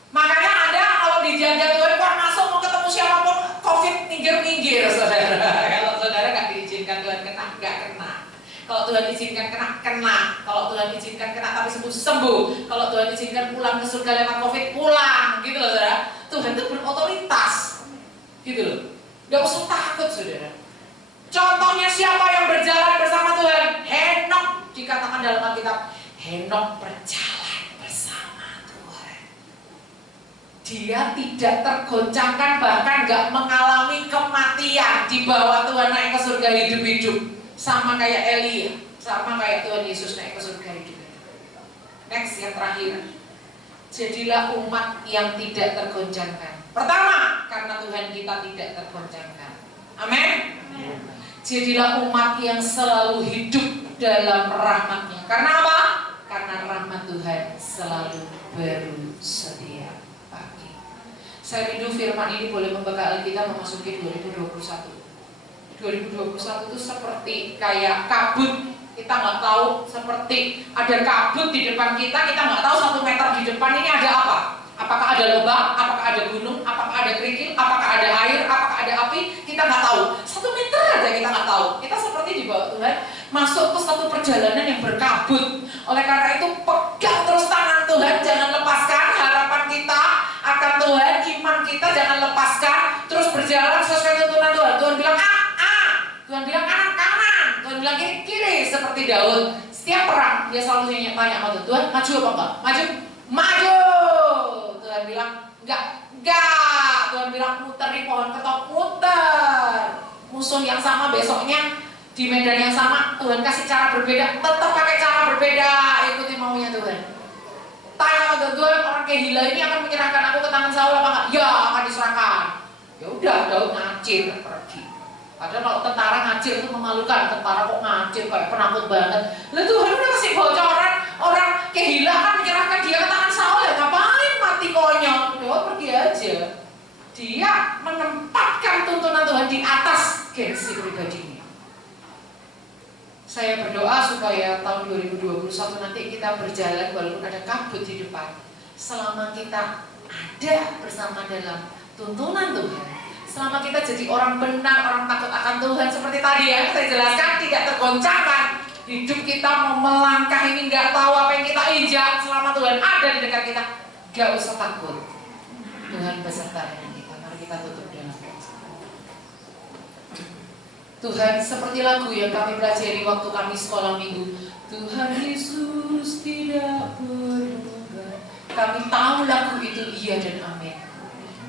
Makanya Anda kalau dijaga Tuhan keluar masuk mau ketemu siapapun, COVID minggir-minggir saudara. Kalau saudara nggak diizinkan Tuhan kena, nggak kena. Kalau Tuhan izinkan kena, kena. Kalau Tuhan izinkan kena tapi sembuh, sembuh. Kalau Tuhan izinkan pulang ke surga lewat COVID, pulang. Gitu loh saudara. Tuhan itu berotoritas. Gitu loh. Gak usah takut saudara. Contohnya siapa yang berjalan bersama Tuhan? Henok. Dikatakan dalam Alkitab, Henok berjalan bersama Tuhan. Dia tidak tergoncangkan, bahkan gak mengalami kematian. Dibawa Tuhan naik ke surga hidup-hidup. Sama kayak Elia, sama kayak Tuhan Yesus naik ke surga hidup. Next, yang terakhir. Jadilah umat yang tidak tergoncangkan. Pertama, karena Tuhan kita tidak tergoncangkan. Amin. Jadilah umat yang selalu hidup dalam rahmat-Nya. Karena apa? Karena rahmat Tuhan selalu baru setiap pagi. Saya rindu firman ini boleh membekali kita memasuki 2021. 2021 itu seperti kayak kabut, kita nggak tahu, seperti ada kabut di depan kita nggak tahu 1 meter di depan ini ada apa. Apakah ada lubang, apakah ada gunung, apakah ada kerikil, apakah ada air, apakah ada api, kita nggak tahu. 1 meter aja kita nggak tahu. Kita seperti di bawah Tuhan masuk ke satu perjalanan yang berkabut. Oleh karena itu pegang terus tangan Tuhan, jangan lepaskan harapan kita akan Tuhan, iman kita jangan lepaskan, terus berjalan sesuai tuntunan Tuhan. Tuhan bilang Tuhan bilang kanan, Tuhan bilang kiri seperti Daud. Setiap perang dia selalu tanya sama Tuhan, Tuhan maju apa enggak? Maju, maju. Tuhan bilang enggak. Tuhan bilang muter di pohon ketok, muter. Musuh yang sama besoknya di medan yang sama, Tuhan kasih cara berbeda, tetap pakai cara berbeda, ikuti maunya Tuhan. Tanya sama Tuhan, orang Kehila ini akan menyerahkan aku ke tangan Saul apa enggak? Ya, akan diserahkan. Ya udah, Daud ngacir pergi. Padahal kalau tentara ngacir itu memalukan, tentara kok ngacir kayak penakut banget. Lalu Tuhan udah kasih bocoran, orang Kehila akan menyerahkan dia ke tangan Saul, ya ngapain mati konyol? Daud pergi aja. Dia menempatkan tuntunan Tuhan di atas gengsi pribadinya. Saya berdoa supaya tahun 2021 nanti kita berjalan walaupun ada kabut di depan. Selama kita ada bersama dalam tuntunan Tuhan, selama kita jadi orang benar, orang takut akan Tuhan, seperti tadi yang saya jelaskan, tidak tergoncangkan. Hidup kita mau melangkah ini nggak tahu apa yang kita injak, selama Tuhan ada di dekat kita, nggak usah takut. Tuhan beserta dengan kita. Mari kita tutup dengan doa. Tuhan, seperti lagu yang kami pelajari waktu kami sekolah minggu, Tuhan Yesus tidak berubah. Kami tahu lagu itu iya dan amin.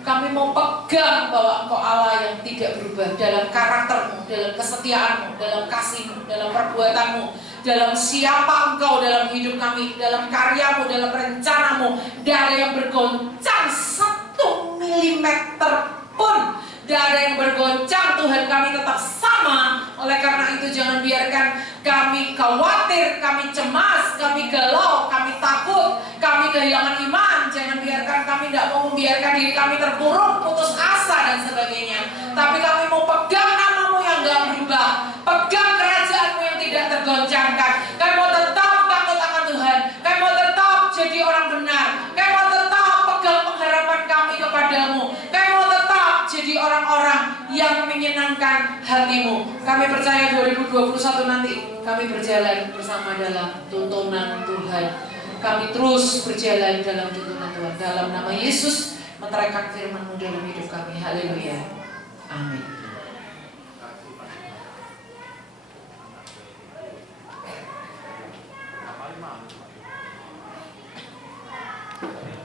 Kami mau pegang bahwa Engkau Allah yang tidak berubah dalam karaktermu, dalam kesetiaanmu, dalam kasihmu, dalam perbuatanmu, dalam siapa Engkau dalam hidup kami, dalam karyamu, dalam rencanamu. Tidak ada yang bergoncang 1 milimeter pun. Tidak ada yang bergoncang, Tuhan kami tetap sama. Oleh karena itu jangan biarkan kami khawatir, kami cemas, kami galau, kami takut, kami kehilangan iman. Jangan biarkan kami tidak mau membiarkan diri kami terpuruk, putus asa dan sebagainya. Tapi kami mau pegang namamu yang gak berubah, pegang kerajaanmu yang tidak tergoncangkan. Kami mau tetap takut akan Tuhan, kami mau tetap jadi orang benar, kami mau tetap pegang pengharapan kami kepadamu, kami mau tetap jadi orang-orang yang menyenangkan hatimu. Kami percaya 2021 nanti kami berjalan bersama dalam tuntunan Tuhan. Kami terus berjalan dalam tuntunan Tuhan. Dalam nama Yesus, meteraikan firman-Mu dalam hidup kami. Haleluya. Amin.